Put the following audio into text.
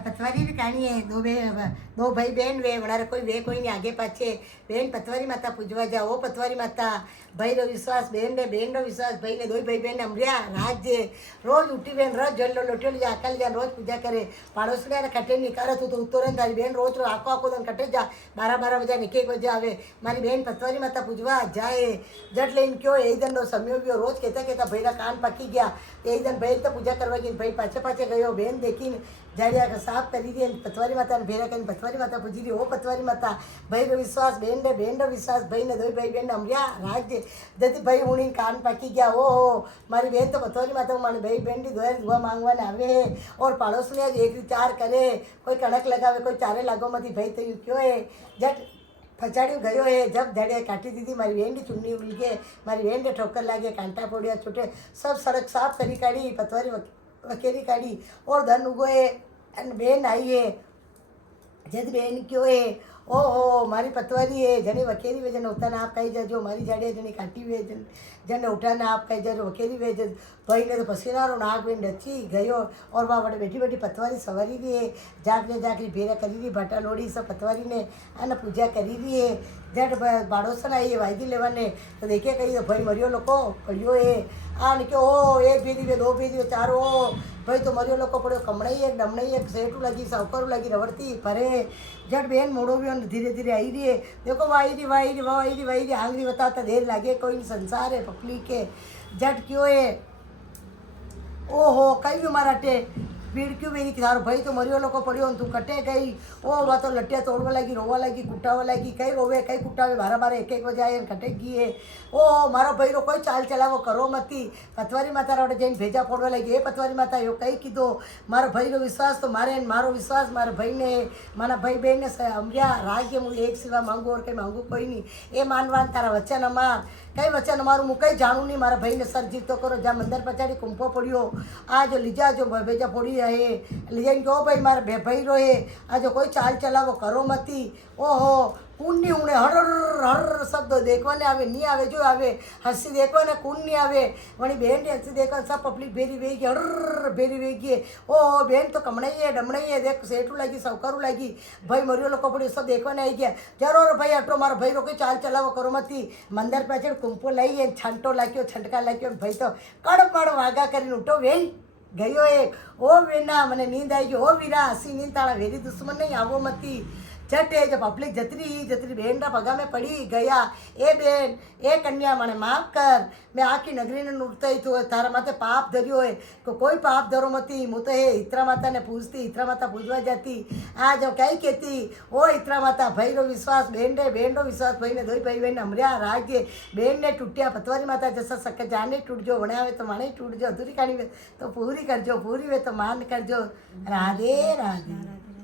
पतवारी की कहानी है। दो भाई बहन वे वड़ा कोई वे कोई नहीं आगे पाछे बहन पतवारी माता पूजवा जाओ पतवारी माता भाई रो विश्वास बहन रो विश्वास भाई ने दो भाई बहन अमरिया राज्य रोज उठी बहन रोज जल लो लोटियो जा अकल जा रोज पूजा करे पाड़ोसने ने कटे नहीं करे तो उत्तोरन तारी बहन रोज आखो आखो दिन कटे जा 12 बजे निके बजे आवे मारी बहन पतवारी माता पूजवा जाए जट लेन क्यों एक दिन रो समय भी रोज कहता भाईरा कान पकी गया एक दिन भाई तो पूजा करवा गई भाई पाछे पाछे गयो बहन देखी जाड़िया का साफ करी दी पतवारी माता ने भेरा कर पतवारी माता पूजी रही ओ पतवारी माता भाई रो विश्वास बहन रो विश्वास भाई ने दो भाई बहन अमरिया राज्य जति भाई हूँ कान पाकी गया ओ मारी बहन तो पतवारी माता मारे भाई बहन की दोहर दुआ मांगवा आवे और पड़ोस ने एक विचार करे कोई कणक लगावे कोई चारे लागो मती भाई तो क्यों है जट फचाड़ी गयो है जब धड़े काटी दीदी मारी बहन की चुन्नी उल गए मारी बहन के ठोकर लागे कांटा पोड़िया छूटे सब सड़क साफ करी काढ़ी पतवारी वकेरी काढ़ी और धन उगोए बहन आई है जद बहन क्यों है ओहो मारी पतवारी है जने वकेरी वे जन उठाने आप कही जाजो मारी जाड़े जने काटी वे जन उठाने आप कही जाजो वकेरी वे भाई ने तो पसीनारो नाक में डची गयो और वहाँ बड़े बैठी बैठी पतवारी सवारी भी है जाकरी भेरा करी रही भटा लोड़ी सब पतवारी ने आना पूजा करी रही है जट बाड़ोसन आई है वायदी लेवाने तो देखे कही तो भाई मरियो लोको पड़ियो है आने के ओ एक भेदी वे दो भेदी चार ओ भाई तो मरियो लोको पड़ो कमड़ाई एक डमड़ाई एक सेठू लगी सावकरू लगी रवड़ती परे जट बहन मोड़ो भी धीरे धीरे आई रही है देखो वाई आंगली बताता देर लागे कोई संसार है पपली के जट क्यों है ओहो कई भी मराठे भीड़ क्यों मेरी थारो भाई तो मरियो लोग पड़ियो तू कटे गई ओ वह तो लट्टिया तोड़वा लगी रोवा लगी कुटावा लगी कई रोवे कई कुटावे 12 एक बजे आए कटे गई है ओ मारो भाई रो कोई चाल चलावो करो मती पतवारी माता रोडे जैन भेजा फोड़वा लगी ए पतवारी माता यो कई कीधो मारो भाई रो विश्वास तो मारे मारो विश्वास मारे भाई ने माना भाई बहन ने अमरिया राज्य मुझे एक सिवा मांगू और कहीं मांगू कोई नहीं ए मानवान तारा वचन अमार कई वचन अमारू मु कई जाणू नहीं मारा भाई ने सर जीव तो करो जा मंदिर पचाड़ी कुंपो पड़ियो आज लीजा जो भेजा फोड़ी है लीजा क्यों भाई मारे भाई रो है आज कोई चाल चलावो करो मती ओहो पुण्य उन्हें हर हर शब्द देखवाने आवे नहीं आवे जो आवे हंसी देखवाने कून नहीं आवे वही बहन ने हंसी देखवा सब पब्लिक बेरी वेगी हर बेरी वेगी ओ बहन तो कमड़ाई है डमड़ाई है देख सेठू लगी सौकरू लगी भाई मरियो लोग पड़ी सब देखवाने आई गया जरूर भाई अटो मारो भाई रोके चाल चलावो करो मती मंदिर पे चढ़ कुंपो लाई छंटो लाग्यो छंटका लाग्यो भाई तो कड़ वागा कर उठो वेन गयो एक ओ वेना मैंने नींद आई गई ओ वीरा हसी नींद ताड़ा वेरी दुश्मन नहीं आवो मती झटे जब पब्लिक जतरी बहन रा पगा में पड़ी गया ए बहन ए कन्या मने माफ कर मैं आखी नगरी ने नुड़ता ही तो तारा माते पाप धरियो है को कोई पाप धरो मती मु तो है इत्रा माता ने पूछती इत्रा माता पूजवा जाती आज क्या ही कहती ओ इत्रा माता भाई रो विश्वास बहन रो विश्वास भाई ने दो भाई बहन अमरिया राज्य बहन ने टूटिया पतवारी माता जैसा सक जाने टूट जो वणे आवे तो माने टूट जो अधूरी कहानी तो पूरी कर जो पूरी वे तो मान कर जो राधे राधे।